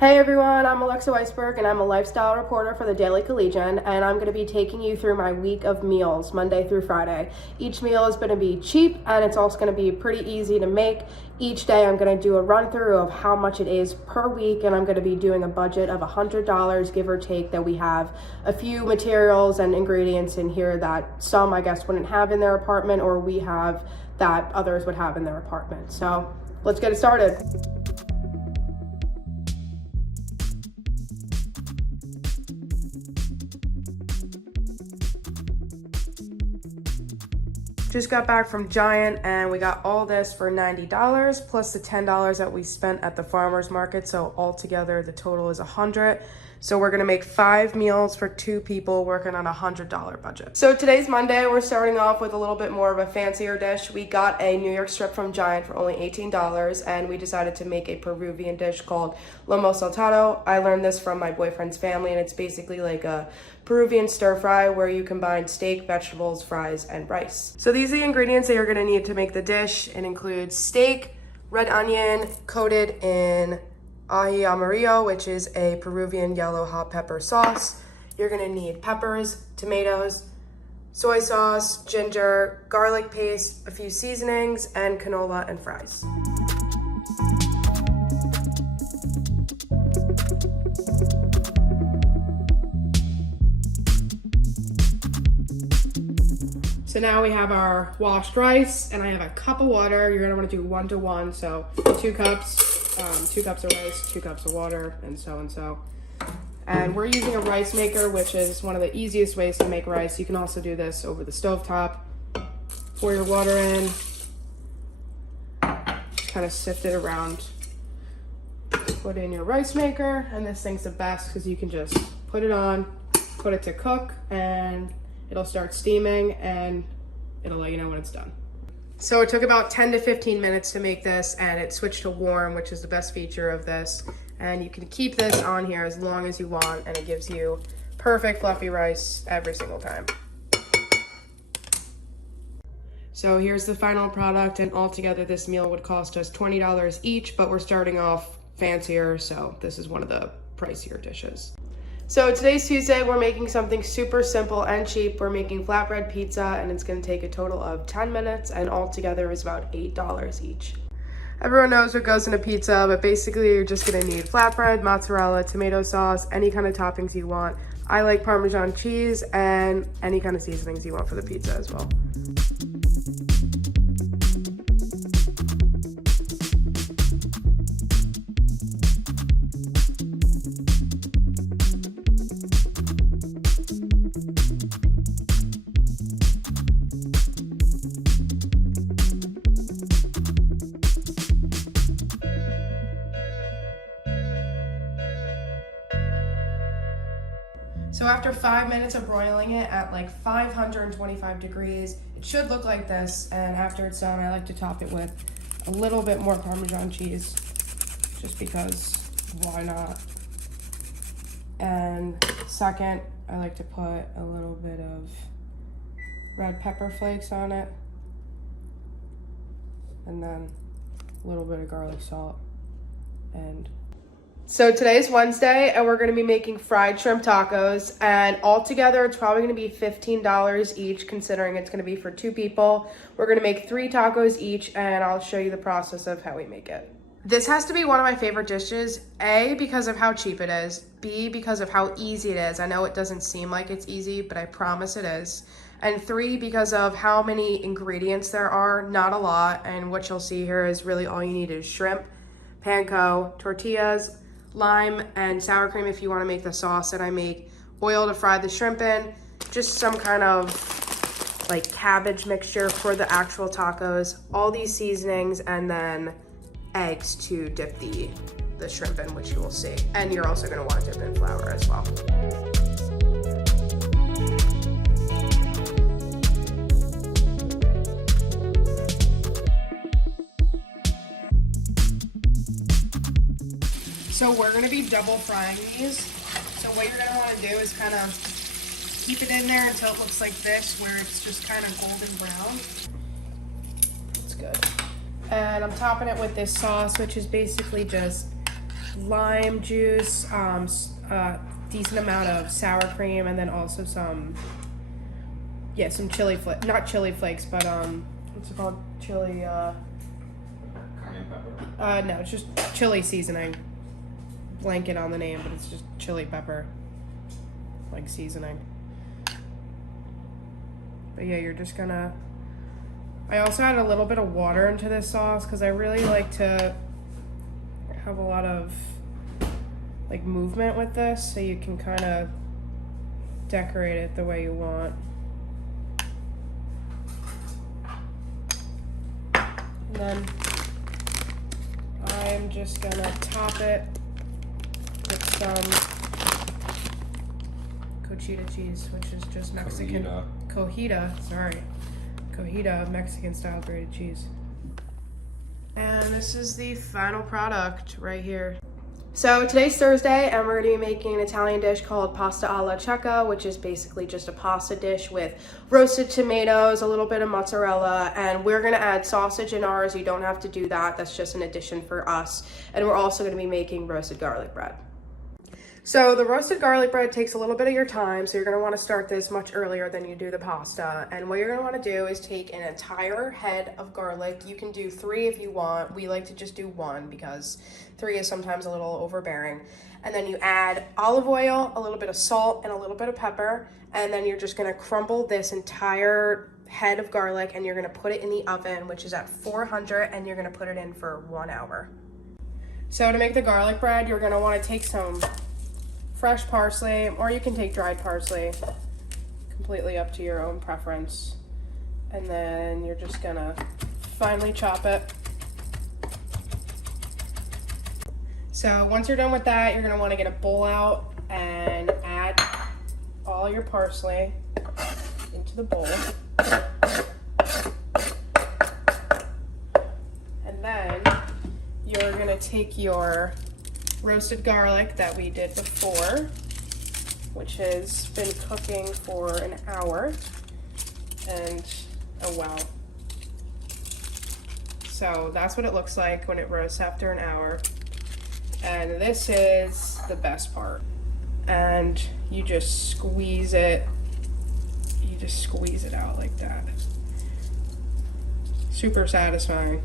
Hey everyone, I'm Alexa Weissberg and I'm a lifestyle reporter for the Daily Collegian, and I'm going to be taking you through my week of meals Monday through Friday. Each meal is going to be cheap and it's also going to be pretty easy to make. Each day I'm going to do a run through of how much it is per week, and I'm going to be doing a budget of $100 give or take. That we have a few materials and ingredients in here that some I guess wouldn't have in their apartment, or we have that others would have in their apartment. So let's get it started. Just got back from Giant and we got all this for $90 plus the $10 that we spent at the farmer's market. So altogether the total is $100. So we're gonna make 5 meals for 2 people working on a $100 budget. So today's Monday. We're starting off with a little bit more of a fancier dish. We got a New York strip from Giant for only $18, and we decided to make a Peruvian dish called lomo saltado. I learned this from my boyfriend's family, and it's basically like a Peruvian stir fry where you combine steak, vegetables, fries, and rice. So these are the ingredients that you're gonna need to make the dish. It includes steak, red onion coated in ají amarillo, which is a Peruvian yellow hot pepper sauce. You're gonna need peppers, tomatoes, soy sauce, ginger, garlic paste, a few seasonings, and canola and fries. So now we have our washed rice, and I have a cup of water. You're gonna wanna do 1 to 1, so 2 cups. 2 cups of rice, 2 cups of water, and so. And we're using a rice maker, which is one of the easiest ways to make rice. You can also do this over the stovetop. Pour your water in, just kind of sift it around. Put in your rice maker, and this thing's the best because you can just put it on, put it to cook, and it'll start steaming, and it'll let you know when it's done. So it took about 10 to 15 minutes to make this, and it switched to warm, which is the best feature of this. And you can keep this on here as long as you want, and it gives you perfect fluffy rice every single time. So here's the final product, and altogether this meal would cost us $20 each, but we're starting off fancier, so this is one of the pricier dishes. So today's Tuesday, we're making something super simple and cheap. We're making flatbread pizza, and it's gonna take a total of 10 minutes, and altogether is about $8 each. Everyone knows what goes in a pizza, but basically you're just gonna need flatbread, mozzarella, tomato sauce, any kind of toppings you want. I like Parmesan cheese, and any kind of seasonings you want for the pizza as well. So after 5 minutes of broiling it at like 525 degrees, it should look like this. And after it's done, I like to top it with a little bit more Parmesan cheese, just because why not? And second, I like to put a little bit of red pepper flakes on it, and then a little bit of garlic salt. And so today's Wednesday, and we're gonna be making fried shrimp tacos, and altogether it's probably gonna be $15 each, considering it's gonna be for 2 people. We're gonna make 3 tacos each, and I'll show you the process of how we make it. This has to be one of my favorite dishes, A, because of how cheap it is, B, because of how easy it is. I know it doesn't seem like it's easy, but I promise it is. And 3, because of how many ingredients there are, not a lot, and what you'll see here is really all you need is shrimp, panko, tortillas, lime, and sour cream if you want to make the sauce that I make, oil to fry the shrimp in, just some kind of like cabbage mixture for the actual tacos, all these seasonings, and then eggs to dip the shrimp in, which you will see. And you're also going to want to dip in flour as well. So we're gonna be double frying these. So what you're gonna wanna do is kind of keep it in there until it looks like this, where it's just kind of golden brown. It's good. And I'm topping it with this sauce, which is basically just lime juice, decent amount of sour cream, and then also some chili flakes, not chili flakes, but what's it called? Chili, Cayenne pepper? No, it's just chili seasoning. Blanket on the name, but it's just chili pepper, like seasoning. But yeah, you're just gonna, I also add a little bit of water into this sauce because I really like to have a lot of like movement with this, so you can kind of decorate it the way you want. And then I'm just gonna top it with some cotija cheese, which is just Mexican cojita Mexican style grated cheese. And this is the final product right here. So today's Thursday, and we're going to be making an Italian dish called pasta alla cieca, which is basically just a pasta dish with roasted tomatoes, a little bit of mozzarella, and we're going to add sausage in ours. You don't have to do that. That's just an addition for us. And we're also going to be making roasted garlic bread. So the roasted garlic bread takes a little bit of your time, so you're going to want to start this much earlier than you do the pasta. And what you're going to want to do is take an entire head of garlic. You can do 3 if you want. We like to just do 1 because 3 is sometimes a little overbearing. And then you add olive oil, a little bit of salt, and a little bit of pepper. And then you're just going to crumble this entire head of garlic, and you're going to put it in the oven, which is at 400, and you're going to put it in for 1 hour. So to make the garlic bread, you're going to want to take some fresh parsley, or you can take dried parsley, completely up to your own preference. And then you're just gonna finely chop it. So once you're done with that, you're gonna wanna get a bowl out and add all your parsley into the bowl. And then you're gonna take your roasted garlic that we did before, which has been cooking for an hour, and oh wow. So that's what it looks like when it roasts after an hour. And this is the best part. And you just squeeze it. You just squeeze it out like that. Super satisfying.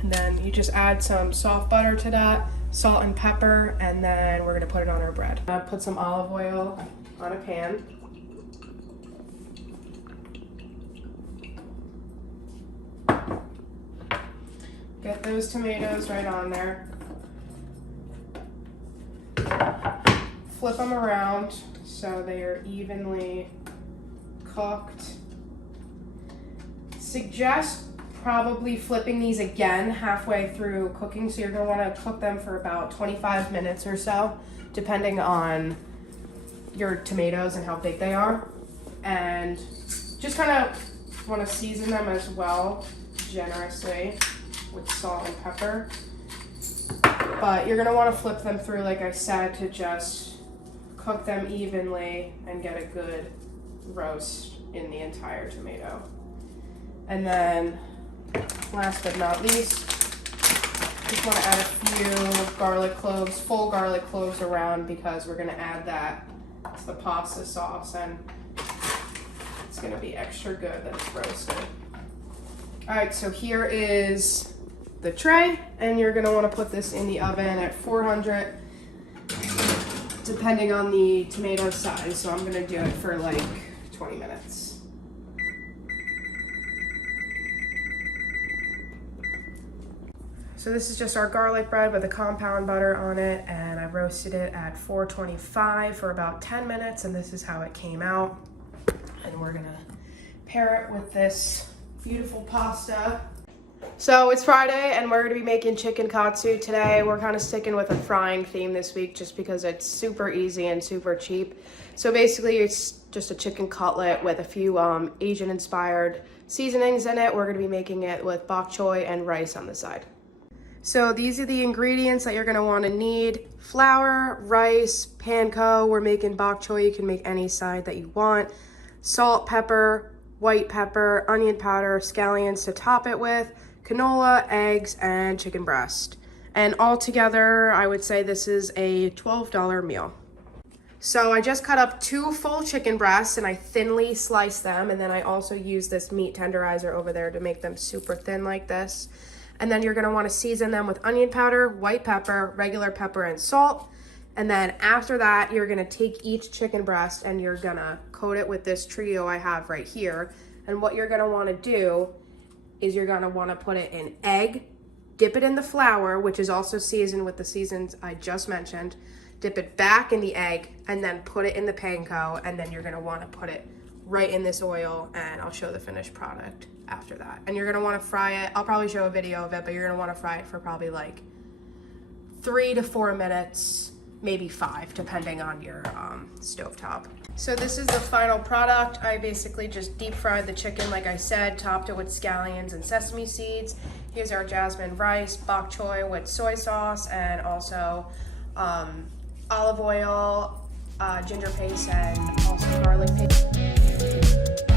And then you just add some soft butter to that, salt and pepper, and then we're gonna put it on our bread. Put some olive oil on a pan. Get those tomatoes right on there. Flip them around so they are evenly cooked. Suggest probably flipping these again halfway through cooking, so you're going to want to cook them for about 25 minutes or so, depending on your tomatoes and how big they are. And just kind of want to season them as well, generously, with salt and pepper. But you're going to want to flip them through, like I said, to just cook them evenly and get a good roast in the entire tomato. And then last but not least, just want to add a few garlic cloves, full garlic cloves around, because we're going to add that to the pasta sauce, and it's going to be extra good that it's roasted. All right, so here is the tray, and you're going to want to put this in the oven at 400, depending on the tomato size. So I'm going to do it for like 20 minutes. So this is just our garlic bread with a compound butter on it, and I roasted it at 425 for about 10 minutes, and this is how it came out. And we're gonna pair it with this beautiful pasta. So it's Friday, and we're gonna be making chicken katsu today. We're kind of sticking with a frying theme this week just because it's super easy and super cheap. So basically it's just a chicken cutlet with a few Asian-inspired seasonings in it. We're gonna be making it with bok choy and rice on the side. So these are the ingredients that you're gonna wanna need. Flour, rice, panko, we're making bok choy, you can make any side that you want. Salt, pepper, white pepper, onion powder, scallions to top it with, canola, eggs, and chicken breast. And altogether, I would say this is a $12 meal. So I just cut up 2 full chicken breasts and I thinly sliced them. And then I also use this meat tenderizer over there to make them super thin like this. And then you're gonna wanna season them with onion powder, white pepper, regular pepper, and salt. And then after that, you're gonna take each chicken breast and you're gonna coat it with this trio I have right here. And what you're gonna wanna do is you're gonna wanna put it in egg, dip it in the flour, which is also seasoned with the seasons I just mentioned, dip it back in the egg, and then put it in the panko, and then you're gonna wanna put it right in this oil, and I'll show the finished product after that. And you're gonna wanna fry it. I'll probably show a video of it, but you're gonna wanna fry it for probably like 3 to 4 minutes, maybe 5, depending on your stovetop. So this is the final product. I basically just deep fried the chicken, like I said, topped it with scallions and sesame seeds. Here's our jasmine rice, bok choy with soy sauce, and also olive oil, ginger paste, and also garlic paste.